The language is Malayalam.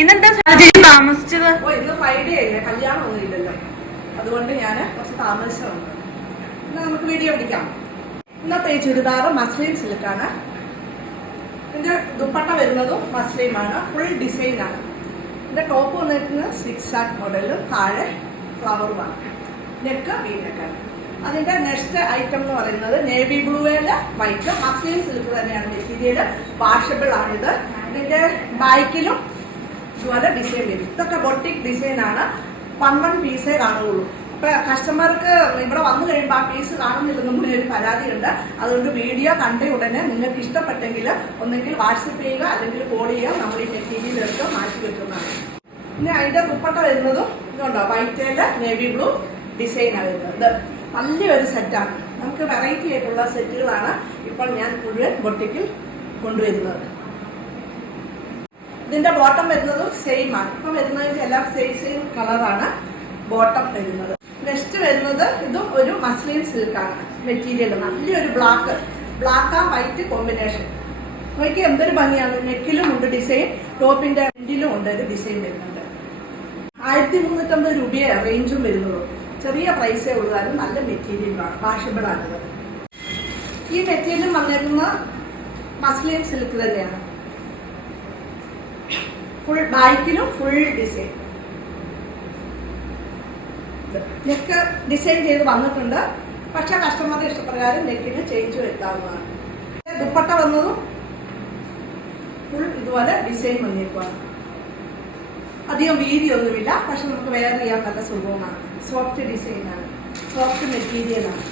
ഇന്നെന്താ സാഹചര്യം താമസിച്ചത്? ഇന്ന് ഫ്രൈഡേ അല്ലേ, കല്യാണം ഒന്നും ഇല്ലല്ലോ, അതുകൊണ്ട് ഞാൻ കുറച്ച് താമസിച്ചുണ്ട്. എന്നാൽ നമുക്ക് വീഡിയോ പിടിക്കാം. ഇന്നത്തെ ഈ ചുരിദാർ മസ്ലിൻ സിൽക്കാണ്. ഇതിന്റെ ദുപ്പട്ട വരുന്നതും മസ്ലിമാണ്, ഫുൾ ഡിസൈനാണ്. ഇതിന്റെ ടോപ്പ് വന്നിരിക്കുന്നത് 6 മോഡലും താഴെ ഫ്ലവറുമാണ്. നെക്ക് വീനക്കാണ്. അതിന്റെ നെക്സ്റ്റ് ഐറ്റം എന്ന് പറയുന്നത് നേവി ബ്ലൂവില് വൈറ്റ് മസ്ലിൻ സിൽക്ക് തന്നെയാണ് മെറ്റീരിയൽ. വാഷബിൾ ആണിത്. ഇതിന്റെ ബാക്കിലും ഇതുപോലെ ഡിസൈൻ വരും. ഇതൊക്കെ ബൊട്ടിക് ഡിസൈനാണ്. 1 പീസേ കാണുകയുള്ളൂ. അപ്പൊ കസ്റ്റമർക്ക് ഇവിടെ വന്നു കഴിയുമ്പോൾ ആ പീസ് കാണുന്നില്ലെന്നും ഒരു പരാതിയുണ്ട്. അതുകൊണ്ട് വീഡിയോ കണ്ട ഉടനെ നിങ്ങൾക്ക് ഇഷ്ടപ്പെട്ടെങ്കിൽ ഒന്നെങ്കിൽ വാട്സപ്പ് ചെയ്യുക, അല്ലെങ്കിൽ കോൾ ചെയ്യുക. നമ്മൾ ഈ മെറ്റീരിയലൊക്കെ മാറ്റി വെക്കുന്നതാണ്. പിന്നെ അതിന്റെ ദുപ്പട്ട വരുന്നതും ഇതുണ്ടോ, വൈറ്റില് നേവി ബ്ലൂ ഡിസൈനാണ് വരുന്നത്. ഇത് നല്ലൊരു സെറ്റാണ്. നമുക്ക് വെറൈറ്റി ആയിട്ടുള്ള സെറ്റുകളാണ് ഇപ്പോൾ ഞാൻ മുഴുവൻ ബൊട്ടിക്കിൽ കൊണ്ടുവരുന്നത്. ഇതിന്റെ ബോട്ടം വരുന്നതും സെയിം ആണ്. ഇപ്പം വരുന്നതിന്റെ എല്ലാം സെയിം കളറാണ് ബോട്ടം വരുന്നത്. നെക്സ്റ്റ് വരുന്നത് ഇതും ഒരു മസ്ലിൻ സിൽക്കാണ് മെറ്റീരിയൽ. നല്ലൊരു ബ്ലാക്ക് ആൻഡ് വൈറ്റ് കോമ്പിനേഷൻ. നോക്കി എന്തൊരു ഭംഗിയാണ്. നെക്കിലും ഉണ്ട് ഡിസൈൻ, ടോപ്പിന്റെ എൻഡിലും ഉണ്ട് ഒരു ഡിസൈൻ വരുന്നുണ്ട്. 1350 രൂപയെ റേഞ്ചും വരുന്നുള്ളൂ. ചെറിയ പ്രൈസേ ഉള്ളതാലും നല്ല മെറ്റീരിയലാണ്, വാഷബിൾ ആണിത്. ഈ മെറ്റീരിയൽ വന്നിരുന്ന മസ്ലിൻ സിൽക്ക് തന്നെയാണ്. ഫുൾ ബാക്കിലും ഫുൾ ഡിസൈൻ. നെക്ക് ഡിസൈൻ ചെയ്ത് വന്നിട്ടുണ്ട്. പക്ഷെ കസ്റ്റമറുടെ ഇഷ്ടപ്രകാരം നെക്കിന് ചേഞ്ച് വരുത്താവുന്നതാണ്. ദുപ്പട്ട വന്നതും ഫുൾ ഇതുപോലെ ഡിസൈൻ വന്നിരിക്കുകയാണ്. അധികം വീതിയൊന്നുമില്ല, പക്ഷെ നമുക്ക് വെയർ ചെയ്യാൻ നല്ല സുഖമാണ്. സോഫ്റ്റ് ഡിസൈനാണ്, സോഫ്റ്റ് മെറ്റീരിയലാണ്.